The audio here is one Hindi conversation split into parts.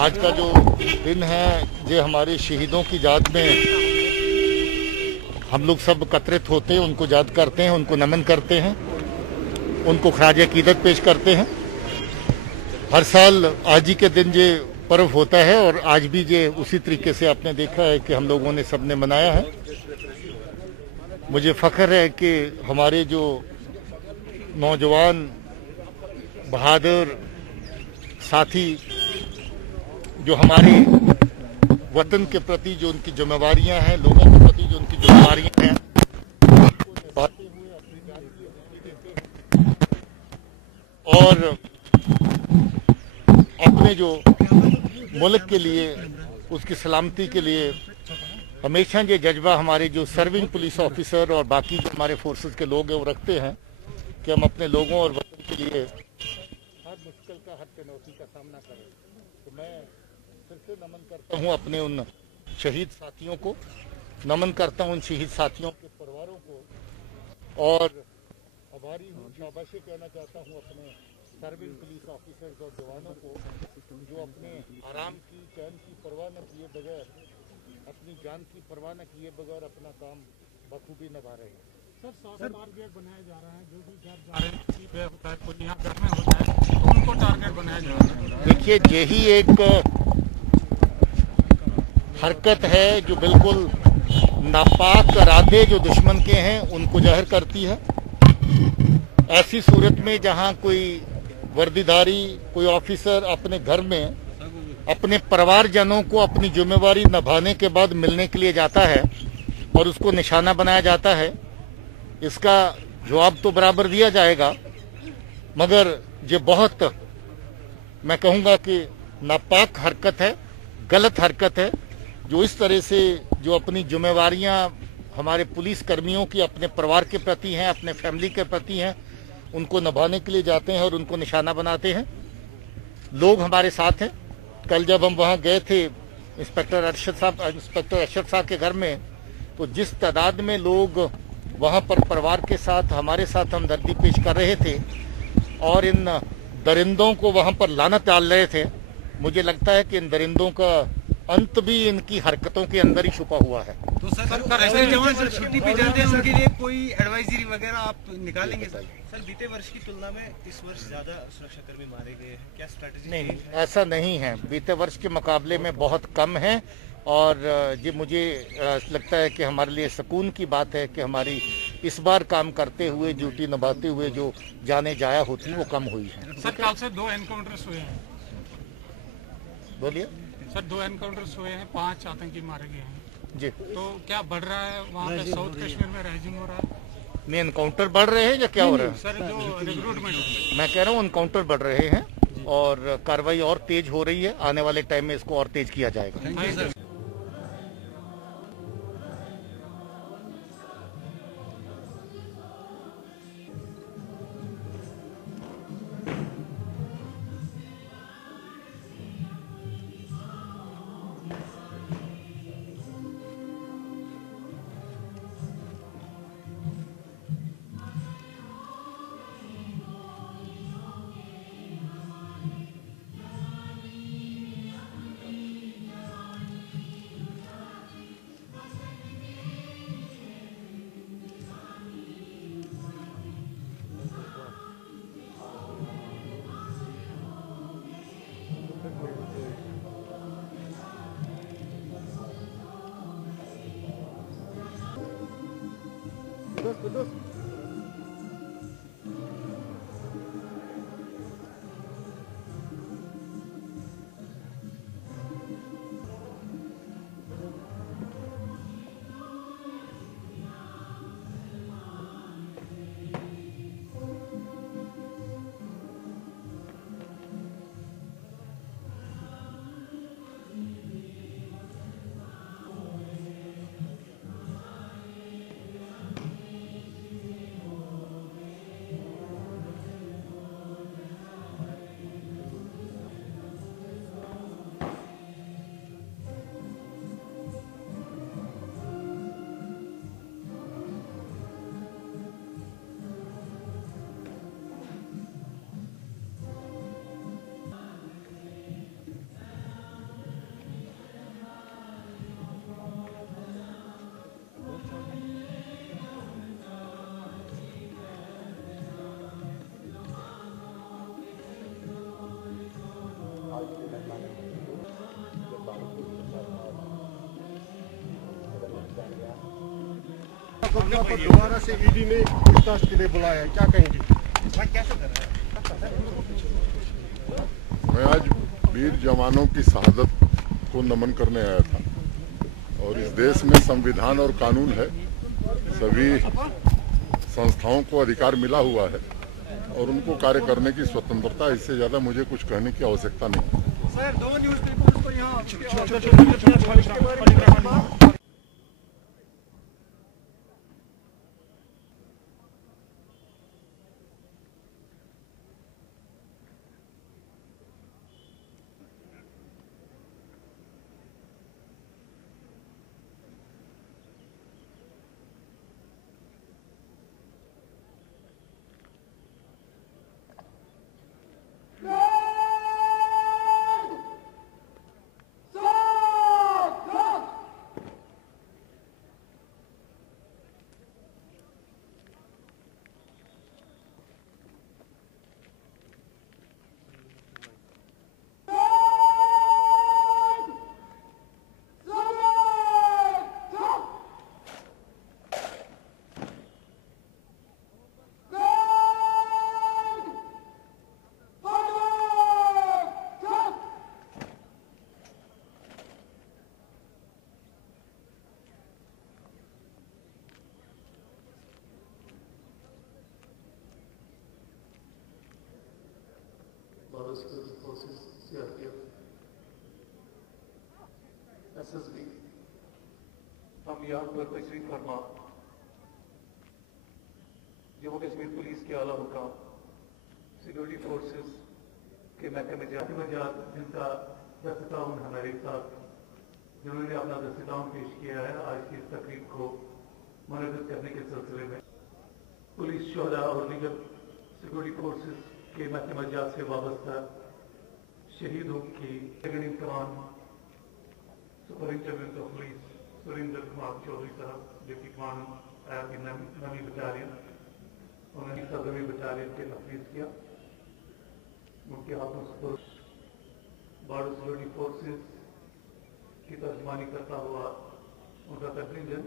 आज का जो दिन है ये हमारे शहीदों की याद में हम लोग सब एकत्रित होते हैं, उनको याद करते हैं, उनको नमन करते हैं, उनको खराज अकीदत पेश करते हैं। हर साल आज ही के दिन ये पर्व होता है और आज भी ये उसी तरीके से आपने देखा है कि हम लोगों ने सबने मनाया है। मुझे फख्र है कि हमारे जो नौजवान बहादुर साथी जो हमारे वतन के प्रति जो उनकी जिम्मेवारियां हैं, लोगों के प्रति जो उनकी जिम्मेवारियां हैं, और अपने जो मुल्क के लिए, उसकी सलामती के लिए हमेशा ये जज्बा हमारे जो सर्विंग पुलिस ऑफिसर और बाकी जो हमारे फोर्सेस के लोग हैं वो रखते हैं कि हम अपने लोगों और वतन के लिए हर मुश्किल का, हर चुनौती का सामना करें। तो मैं फिर से नमन करता हूँ अपने उन शहीद साथियों को, नमन करता हूँ उन शहीद साथियों के परिवारों को और आभारी हूँ, शाबाशी कहना चाहता हूँ अपने सर्विंग पुलिस ऑफिसर्स और जवानों को जो अपने आराम की, चैन की परवाह न किए बगैर, अपनी जान की परवाह न किए बगैर अपना काम बखूबी निभा रहे हैं। सर टारगेट बनाया जा रहा है, जो भी घर जा रहे हैं किसी पे होता है, कोई यहाँ घर में होता है तो उनको टारगेट बनाया जा रहा है। देखिए, यही एक हरकत है जो बिल्कुल नापाक इरादे जो दुश्मन के हैं उनको जाहिर करती है। ऐसी सूरत में जहां कोई वर्दीधारी, कोई ऑफिसर अपने घर में अपने परिवारजनों को अपनी जिम्मेवारी निभाने के बाद मिलने के लिए जाता है और उसको निशाना बनाया जाता है, इसका जवाब तो बराबर दिया जाएगा, मगर ये बहुत, मैं कहूँगा कि नापाक हरकत है, गलत हरकत है, जो इस तरह से जो अपनी जिम्मेवारियां हमारे पुलिस कर्मियों की अपने परिवार के प्रति हैं, अपने फैमिली के प्रति हैं, उनको निभाने के लिए जाते हैं और उनको निशाना बनाते हैं। लोग हमारे साथ हैं। कल जब हम वहाँ गए थे इंस्पेक्टर अरशद साहब के घर में, तो जिस तादाद में लोग वहाँ पर परिवार के साथ हमारे साथ हमदर्दी पेश कर रहे थे और इन दरिंदों को वहाँ पर लानत डाल रहे थे, मुझे लगता है कि इन दरिंदों का अंत भी इनकी हरकतों के अंदर ही छुपा हुआ है। तो सर ऐसे जवान सर छुट्टी पे जाते हैं, उनके लिए कोई एडवाइजरी वगैरह आप निकालेंगे? सर बीते वर्ष की तुलना में इस वर्ष ज्यादा सुरक्षाकर्मी मारे गए हैं, क्या स्ट्रैटेजी? नहीं, ऐसा नहीं है। बीते वर्ष के मुकाबले में बहुत कम है और ये मुझे लगता है कि हमारे लिए सुकून की बात है कि हमारी इस बार काम करते हुए, ड्यूटी निभाते हुए जो जाने जाया होती वो कम हुई है। सर कल से 2 एनकाउंटर्स हुए हैं। बोलिए सर, 2 एनकाउंटर्स हुए हैं, 5 आतंकी मारे गए हैं जी। तो क्या बढ़ रहा है वहाँ पे साउथ कश्मीर में रैजिंग हो रहा है? नहीं, एनकाउंटर बढ़ रहे हैं या क्या हो रहा है? सर जो रिक्रूटमेंट, मैं कह रहा हूँ एनकाउंटर बढ़ रहे हैं और कार्रवाई और तेज हो रही है। आने वाले टाइम में इसको और तेज किया जाएगा। बगला पर दोबारा से ईडी ने पूछताछ के लिए बुलाया है, क्या कहेंगे? मैं आज वीर जवानों की शहादत को नमन करने आया था और इस देश में संविधान और कानून है, सभी संस्थाओं को अधिकार मिला हुआ है और उनको कार्य करने की स्वतंत्रता, इससे ज्यादा मुझे कुछ कहने की आवश्यकता नहीं। सर, 2 न्यूज़पेपर्स को यहाँ Security Forces, CRPF, SSB, हम यहाँ पर तशरीफ फरमा जम्मू कश्मीर पुलिस के आला हुकाम, सिक्योरिटी फोर्सेस के महकमे जात जिनका दस्ताउन हमारे साथ, जिन्होंने अपना दस्ताउन पेश किया है आज की इस तकरीब को मुनक़्क़िद करने के सिलसिले में पुलिस, शोहदा और दीगर सिक्योरिटी फोर्सेस के महकमा जात से वाबस्ता शहीदों की सेकेंड कमान superintendent of police Surendra Kumar Chaudhary साहब, डिप्टी कमांडर नवी बटालियन, उन्होंने 17वीं बटालियन के तफवीज़ किया। उनके हाथों से बॉर्डर सिक्योरिटी फोर्सेस की तर्जमानी करता हुआ उनका कंटिंजेंट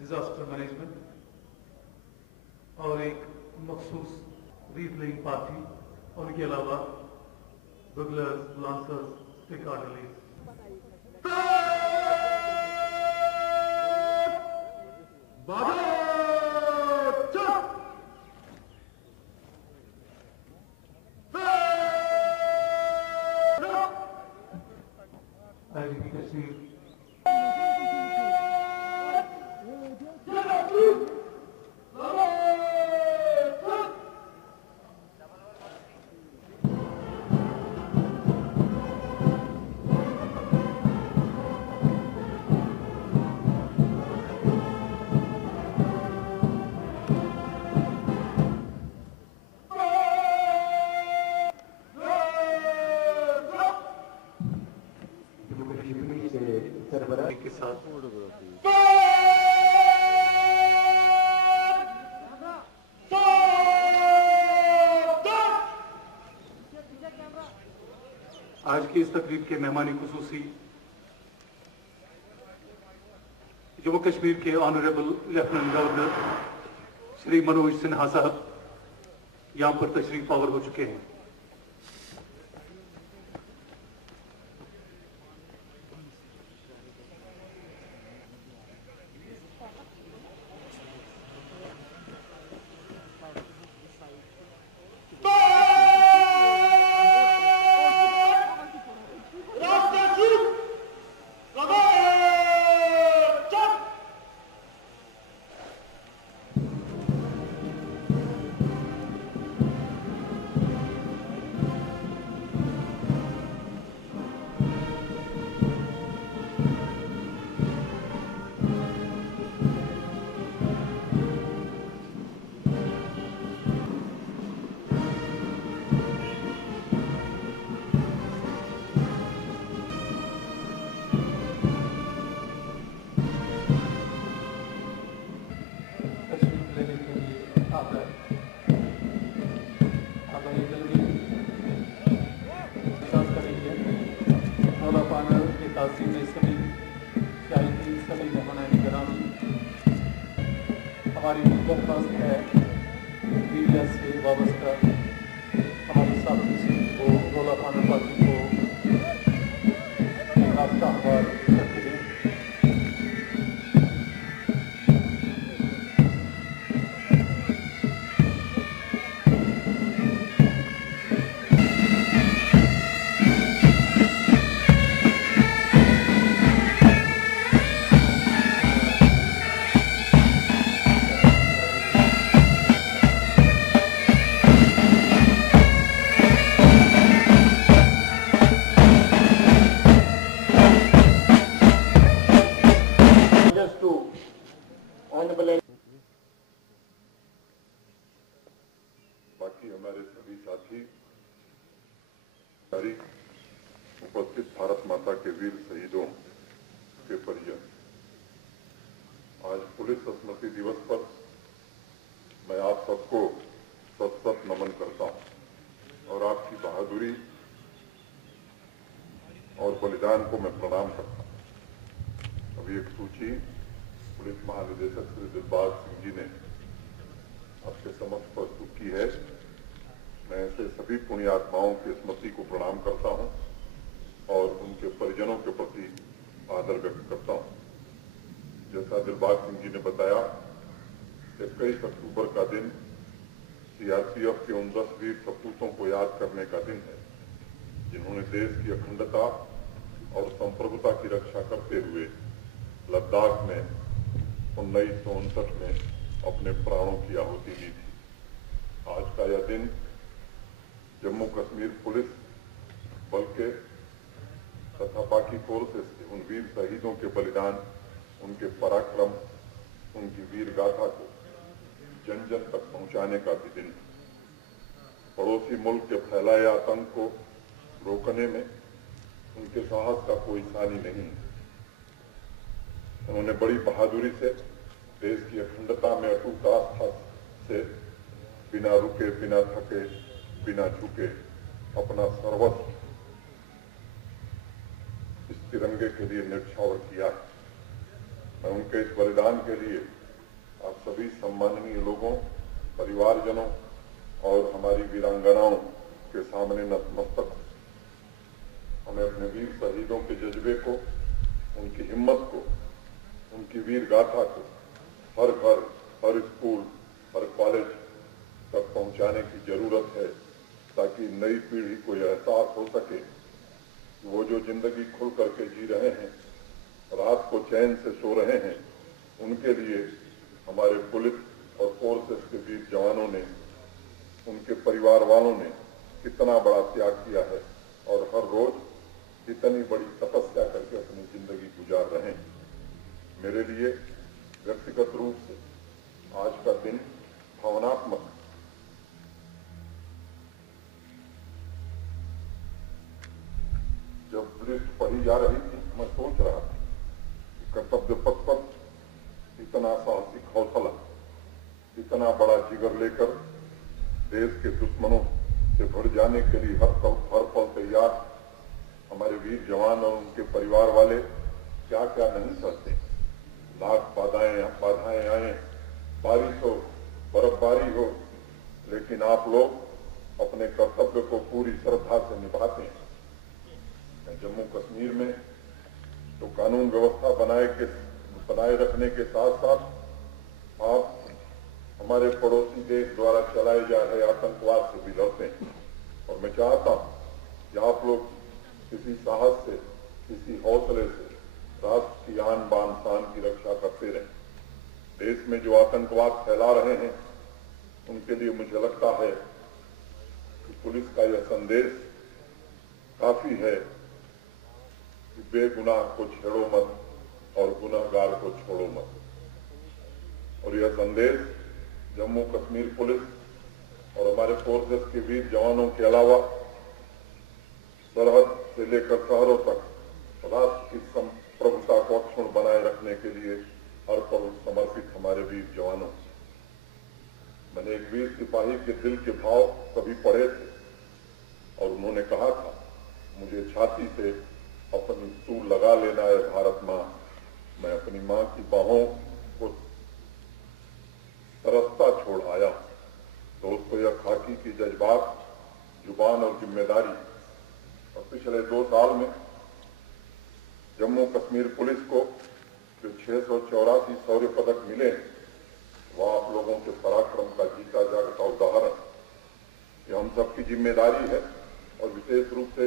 डिजास्टर मैनेजमेंट और एक मखसूस रीफलिंग पार्टी, उनके अलावा बुगलर्स, लांसर्स, स्टिक आर्टिलरी। के साथ आज की इस तकरीब के मेहमानी खुसूसी जम्मू कश्मीर के honourable lieutenant governor Shri Manoj Sinha साहब यहाँ पर तशरीफ आवर हो चुके हैं। सभी मेहमान दरख्वास्त है मीडिया से वाबस्ता हमारी साथी से वो रोला खाना पार्टी को रास्ता हमार करके दें। बाकी हमारे सभी साथी उपस्थित भारत माता के वीर शहीदों के परिजन, आज पुलिस स्मृति दिवस पर मैं आप सबको सत सत नमन करता हूं और आपकी बहादुरी और बलिदान को मैं प्रणाम करता हूं। अभी एक सूची पुलिस महानिदेशक श्री दिलबाग सिंह जी ने आपके समक्ष प्रस्तुत की है। मैं ऐसे सभी पुण्यात्माओं की स्मृति को प्रणाम करता हूं और उनके परिजनों के प्रति आदर व्यक्त करता हूं। जैसा दिलबाग सिंह जी ने बताया, 21 अक्टूबर का दिन सीआरपीएफ के उन 10 वीर सपूतों को याद करने का दिन है जिन्होंने देश की अखंडता और संप्रभुता की रक्षा करते हुए लद्दाख में 1959 में अपने प्राणों की आहुति दी थी। आज का यह दिन जम्मू कश्मीर पुलिस बल के तथा बाकी फोर्सेस के उन वीर शहीदों के बलिदान, उनके पराक्रम, उनकी वीर गाथा को जन जन तक पहुंचाने का भी दिन है। पड़ोसी मुल्क के फैलाए आतंक को रोकने में उनके साहस का कोई सानी नहीं है। उन्होंने बड़ी बहादुरी से देश की अखंडता में अटूट आस्था से बिना रुके, बिना थके, बिना झुके अपना सर्वस्व इस तिरंगे के लिए न्यौछावर किया है। मैं उनके इस बलिदान के लिए आप सभी सम्माननीय लोगों, परिवारजनों और हमारी वीरांगनाओं के सामने नतमस्तक हूं। हमें अपने वीर शहीदों के जज्बे को, उनकी हिम्मत को, उनकी वीर गाथा को हर घर, हर स्कूल, हर कॉलेज तक पहुंचाने की जरूरत है ताकि नई पीढ़ी को यह एहसास हो सके कि वो जो जिंदगी खुल करके जी रहे हैं, रात को चैन से सो रहे हैं, उनके लिए हमारे पुलिस और फोर्सेस के वीर जवानों ने, उनके परिवार वालों ने कितना बड़ा त्याग किया है और हर रोज इतनी बड़ी तपस्या करके अपनी जिंदगी गुजार रहे हैं। मेरे लिए व्यक्तिगत रूप से आज का दिन भावनात्मक है। जब लिस्ट पढ़ी जा रही थी, मैं सोच रहा था कि कर्तव्य पथ पर इतना साहसिक हौसला, इतना बड़ा जिगर लेकर देश के दुश्मनों से भर जाने के लिए हर पल तैयार हमारे वीर जवान और उनके परिवार वाले क्या क्या नहीं सहते। लाख बाधाएं आए, बारिश हो, बर्फबारी हो, लेकिन आप लोग अपने कर्तव्य को पूरी श्रद्धा से निभाते हैं। जम्मू कश्मीर में तो कानून व्यवस्था बनाए रखने के साथ साथ आप हमारे पड़ोसी देश द्वारा चलाए जा रहे आतंकवाद से भी लड़ते हैं। और मैं चाहता हूं कि आप लोग किसी साहस से, किसी हौसले से राष्ट्र की आन बान शान की रक्षा करते रहें। देश में जो आतंकवाद फैला रहे हैं, उनके लिए मुझे लगता है कि पुलिस का यह संदेश काफी है कि बेगुनाह को छेड़ो मत और गुनहगार को छोड़ो मत। और यह संदेश जम्मू कश्मीर पुलिस और हमारे फोर्सेस के वीर जवानों के अलावा सरहद से लेकर शहरों तक राष्ट्र की संप्रभुता को अक्षुण्ण बनाए रखने के लिए हर पल समर्पित हमारे वीर जवानों। मैंने एक वीर सिपाही के दिल के भाव कभी पढ़े थे और उन्होंने कहा था, मुझे छाती से अपनी सूर लगा लेना है भारत मां, मैं अपनी मां की बाहों को तरस तरक्की की जज्बात, जुबान और जिम्मेदारी। और पिछले 2 साल में जम्मू कश्मीर पुलिस को जो 684 शौर्य पदक मिले, वह आप लोगों के पराक्रम का जीता जागता उदाहरण। ये हम सबकी जिम्मेदारी है और विशेष रूप से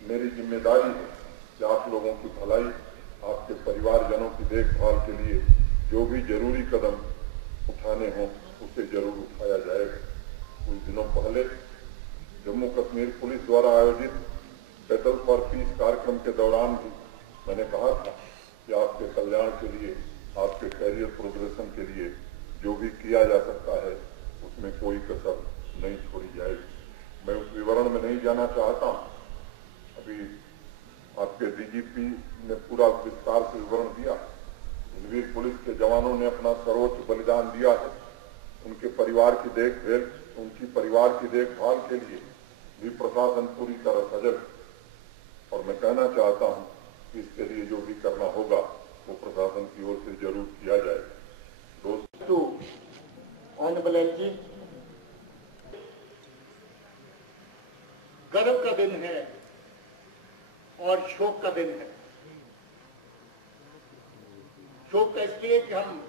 मेरी जिम्मेदारी है कि आप लोगों की भलाई, आपके परिवारजनों की देखभाल के लिए जो भी जरूरी कदम उठाने हों उसे जरूर उठाया जाएगा। कुछ दिनों पहले जम्मू कश्मीर पुलिस द्वारा आयोजित बैटल फॉर पीस कार्यक्रम के दौरान भी मैंने कहा था कि आपके कल्याण के लिए, आपके कैरियर प्रोग्रेशन के लिए जो भी किया जा सकता है उसमें कोई कसर नहीं छोड़ी जाएगी। मैं उस विवरण में नहीं जाना चाहता हूं। अभी आपके डीजीपी ने पूरा विस्तार से विवरण दिया। वीर पुलिस के जवानों ने अपना सर्वोच्च बलिदान दिया है। उनके परिवार की देखभाल के लिए भी प्रशासन पूरी तरह सजग। और मैं कहना चाहता हूं कि इसके लिए जो भी करना होगा वो प्रशासन की ओर से जरूर किया जाएगा। दोस्तों, ऑनरेबल एलजी, गर्व का दिन है और शोक का दिन है। शोक का इसलिए कि हम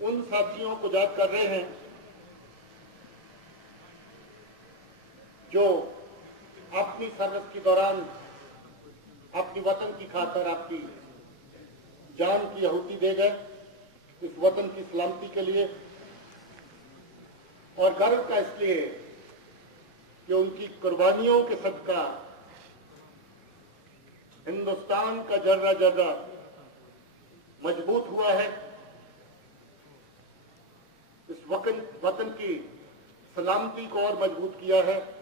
उन साथियों को याद कर रहे हैं जो अपनी सर्विस के दौरान अपनी वतन की खातिर अपनी जान की आहुति दे गए, इस वतन की सलामती के लिए। और गर्व का इसलिए कि उनकी कुर्बानियों के सदका हिंदुस्तान का जर्रा जर्रा मजबूत हुआ है। इस वतन की सलामती को और मजबूत किया है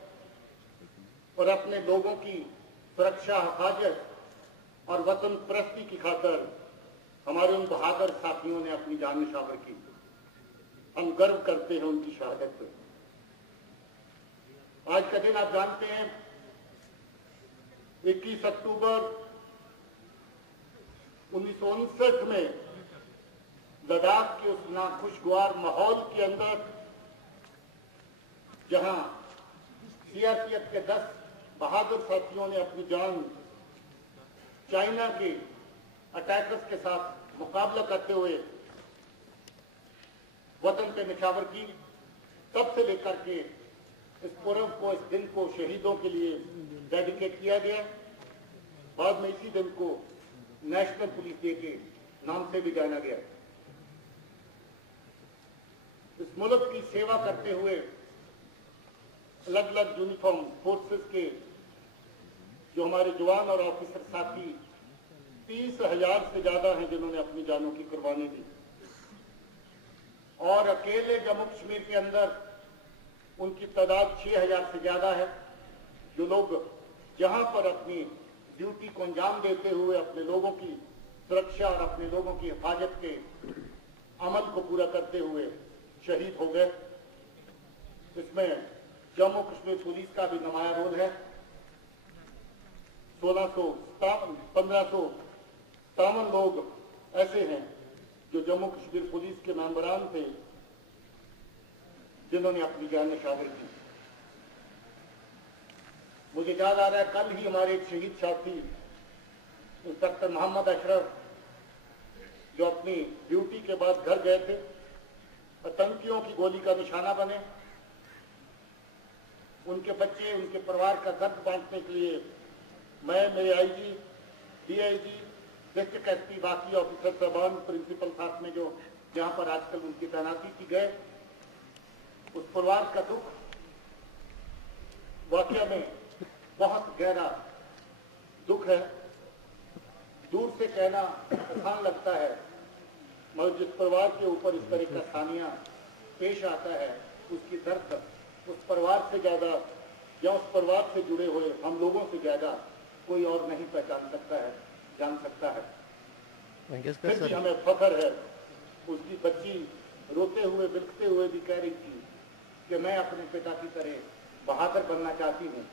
और अपने लोगों की सुरक्षा, हिफाजत और वतन परस्ती की खातिर हमारे उन बहादुर साथियों ने अपनी जान निछावर की। हम गर्व करते हैं उनकी शहादत पर। आज का दिन आप जानते हैं, 21 अक्टूबर 1959 में लद्दाख के उस नाखुशगवार माहौल के अंदर जहां सीआरपीएफ के 10 बहादुर साथियों ने अपनी जान चाइना के अटैकर्स के साथ मुकाबला करते हुए वतन पे निछावर की, तब से लेकर के इस पर्व को, इस दिन को शहीदों के लिए डेडिकेट किया गया। बाद में इसी दिन को नेशनल पुलिस डे के नाम से भी जाना गया। इस मुल्क की सेवा करते हुए अलग अलग यूनिफॉर्म फोर्सेस के जो हमारे जवान और ऑफिसर साथी 30,000 से ज्यादा हैं जिन्होंने अपनी जानों की कुर्बानी दी। और अकेले जम्मू कश्मीर के अंदर उनकी तादाद 6,000 से ज्यादा है, जो लोग जहां पर अपनी ड्यूटी को अंजाम देते हुए अपने लोगों की सुरक्षा और अपने लोगों की हिफाजत के अमल को पूरा करते हुए शहीद हो गए। इसमें जम्मू कश्मीर पुलिस का भी नुमाया रोल है। 1557 लोग ऐसे हैं जो जम्मू कश्मीर पुलिस के मेंबरान थे जिन्होंने अपनी जान निछावर की। मुझे याद आ रहा है, कल ही हमारे एक शहीद साथी इंस्पेक्टर मोहम्मद अशरफ जो अपनी ड्यूटी के बाद घर गए थे, आतंकियों की गोली का निशाना बने। उनके बच्चे, उनके परिवार का दर्द बांटने के लिए मैं, मेरे आईजी, डीआईजी, डिस्ट्रिक्ट एसपी, बाकी ऑफिसर साहबान, प्रिंसिपल साथ में जो जहां पर आजकल उनकी तैनाती की गए, उस परिवार का दुख वाकई में बहुत गहरा दुख है। दूर से कहना आसान लगता है, मगर जिस परिवार के ऊपर इस तरह का सानिया पेश आता है, उसकी दर्द उस परिवार से ज्यादा या उस परिवार से जुड़े हुए हम लोगों से ज्यादा कोई और नहीं पहचान सकता है, जान सकता है। फिर भी हमें फख्र है, उसकी बच्ची रोते हुए, बिलखते हुए भी कह रही थी कि मैं अपने पिता की तरह बहादुर बनना चाहती हूँ,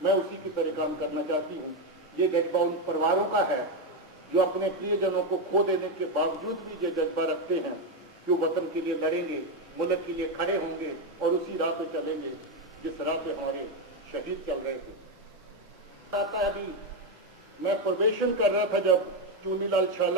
मैं उसी की तरह काम करना चाहती हूँ। ये जज्बा उन परिवारों का है जो अपने प्रियजनों को खो देने के बावजूद भी ये जज्बा रखते हैं कि वो वतन के लिए लड़ेंगे, मुल्क के लिए खड़े होंगे और उसी राह पे चलेंगे जिस राह पे हमारे शहीद चल रहे थे। आता है अभी मैं प्रोबेशन कर रहा था जब चुनीलाल छाला